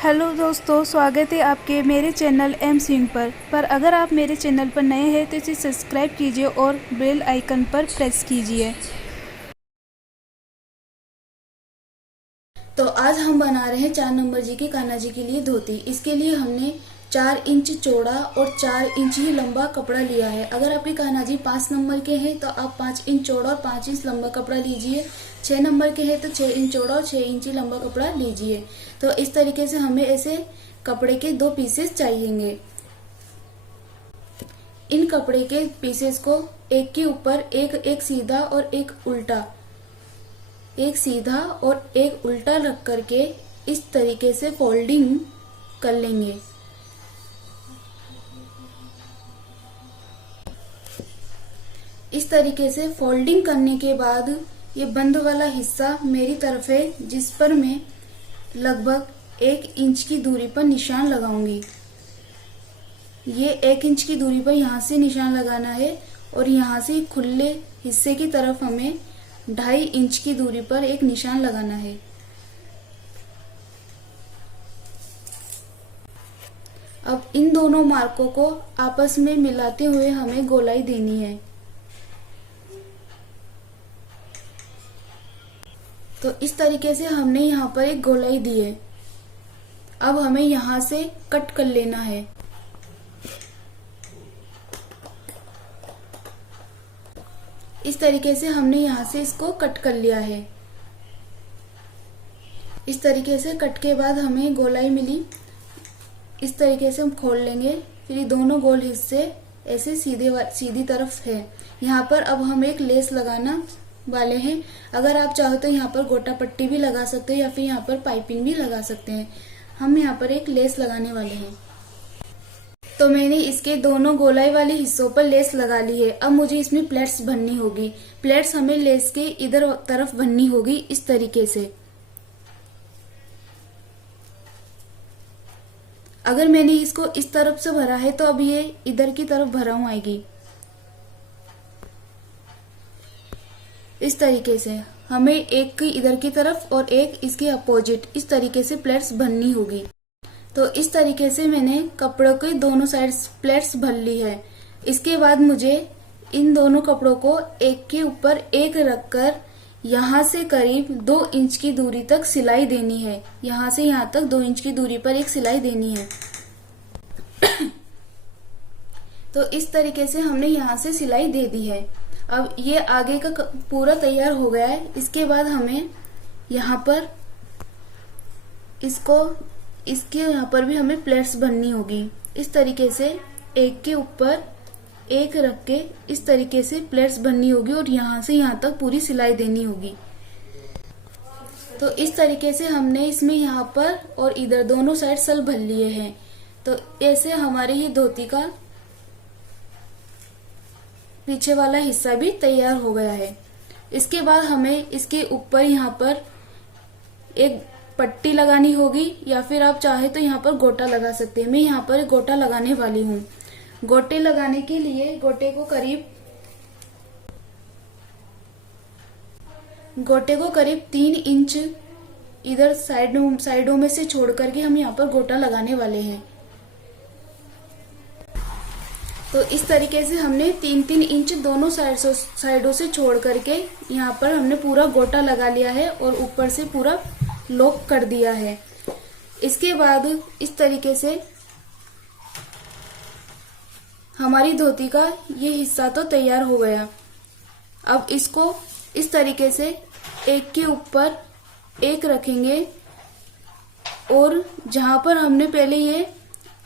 Hello दोस्तों, स्वागत है आपके मेरे चैनल एम सिंह पर अगर आप मेरे चैनल पर नए हैं तो इसे सब्सक्राइब कीजिए और बेल आइकन पर प्रेस कीजिए। तो आज हम बना रहे हैं 4 नंबर जी के कान्हा जी के लिए धोती। इसके लिए हमने 4 इंच चौड़ा और 4 इंच ही लंबा कपड़ा लिया है। अगर आपके कान्हा जी 5 नंबर के हैं तो आप 5 इंच चौड़ा और 5 इंच लंबा कपड़ा लीजिए। 6 नंबर के हैं तो 6 इंच चौड़ा और 6 इंच लंबा कपड़ा लीजिए। तो इस तरीके से हमें ऐसे कपड़े के 2 पीसेस चाहिएंगे। इन कपड़े के पीसेस को एक के ऊपर एक सीधा और एक उल्टा, एक सीधा और एक उल्टा रख करके इस तरीके से फोल्डिंग कर लेंगे। इस तरीके से फोल्डिंग करने के बाद ये बंद वाला हिस्सा मेरी तरफ है, जिस पर मैं लगभग 1 इंच की दूरी पर निशान लगाऊंगी। ये 1 इंच की दूरी पर यहाँ से निशान लगाना है और यहाँ से खुले हिस्से की तरफ हमें 2.5 इंच की दूरी पर एक निशान लगाना है। अब इन दोनों मार्कों को आपस में मिलाते हुए हमें गोलाई देनी है। तो इस तरीके से हमने यहाँ पर एक गोलाई दी है। अब हमें यहाँ से कट कर लेना है। इस तरीके से हमने यहाँ से इसको कट कर लिया है। इस तरीके से कट के बाद हमें गोलाई मिली। इस तरीके से हम खोल लेंगे। फिर ये दोनों गोल हिस्से ऐसे सीधी तरफ है। यहाँ पर अब हम एक लेस लगाना वाले हैं। अगर आप चाहो तो यहाँ पर गोटा पट्टी भी लगा सकते हैं या फिर यहाँ पर पाइपिंग भी लगा सकते हैं। हम यहाँ पर एक लेस लगाने वाले हैं। तो मैंने इसके दोनों गोलाई वाले हिस्सों पर लेस लगा ली है। अब मुझे इसमें प्लेट्स भरनी होगी। प्लेट्स हमें लेस के इधर तरफ भरनी होगी, इस तरीके से। अगर मैंने इसको इस तरफ से भरा है तो अब ये इधर की तरफ भराऊ आएगी। इस तरीके से हमें एक की इधर की तरफ और एक इसके अपोजिट, इस तरीके से प्लेट्स भरनी होगी। तो इस तरीके से मैंने कपड़ों के दोनों साइड प्लेट्स भर ली है। इसके बाद मुझे इन दोनों कपड़ों को एक के ऊपर एक रखकर यहाँ से करीब 2 इंच की दूरी तक सिलाई देनी है। यहाँ से यहाँ तक 2 इंच की दूरी पर एक सिलाई देनी है। तो इस तरीके से हमने यहाँ से सिलाई दे दी है। अब ये आगे का पूरा तैयार हो गया है। इसके बाद हमें यहाँ पर इसके यहाँ पर भी हमें प्लेट्स भरनी होगी। इस तरीके से एक के ऊपर एक रख के इस तरीके से प्लेट्स भरनी होगी और यहाँ से यहाँ तक पूरी सिलाई देनी होगी। तो इस तरीके से हमने इसमें यहाँ पर और इधर दोनों साइड सल भर लिए हैं। तो ऐसे हमारे ये धोती का पीछे वाला हिस्सा भी तैयार हो गया है। इसके बाद हमें इसके ऊपर यहाँ पर एक पट्टी लगानी होगी या फिर आप चाहे तो यहाँ पर गोटा लगा सकते हैं। मैं यहाँ पर गोटा लगाने वाली हूँ। गोटे लगाने के लिए गोटे को करीब 3 इंच इधर साइडों में से छोड़ करके हम यहाँ पर गोटा लगाने वाले हैं। तो इस तरीके से हमने 3-3 इंच दोनों साइडों से छोड़ करके यहाँ पर हमने पूरा गोटा लगा लिया है और ऊपर से पूरा लॉक कर दिया है। इसके बाद इस तरीके से हमारी धोती का ये हिस्सा तो तैयार हो गया। अब इसको इस तरीके से एक के ऊपर एक रखेंगे और जहां पर हमने पहले ये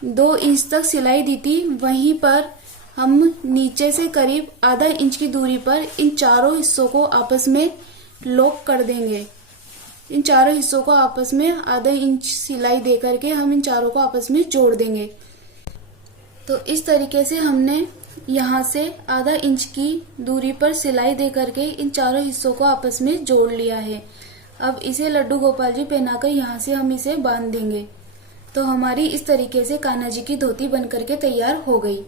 2 इंच तक सिलाई दी थी वहीं पर हम नीचे से करीब आधा इंच की दूरी पर इन चारों हिस्सों को आपस में लॉक कर देंगे। इन चारों हिस्सों को आपस में आधा इंच सिलाई दे करके हम इन चारों को आपस में जोड़ देंगे। तो इस तरीके से हमने यहाँ से आधा इंच की दूरी पर सिलाई दे करके इन चारों हिस्सों को आपस में जोड़ लिया है। अब इसे लड्डू गोपाल जी पहनाकर यहाँ से हम इसे बांध देंगे। तो हमारी इस तरीके से कान्हा जी की धोती बन करके तैयार हो गई।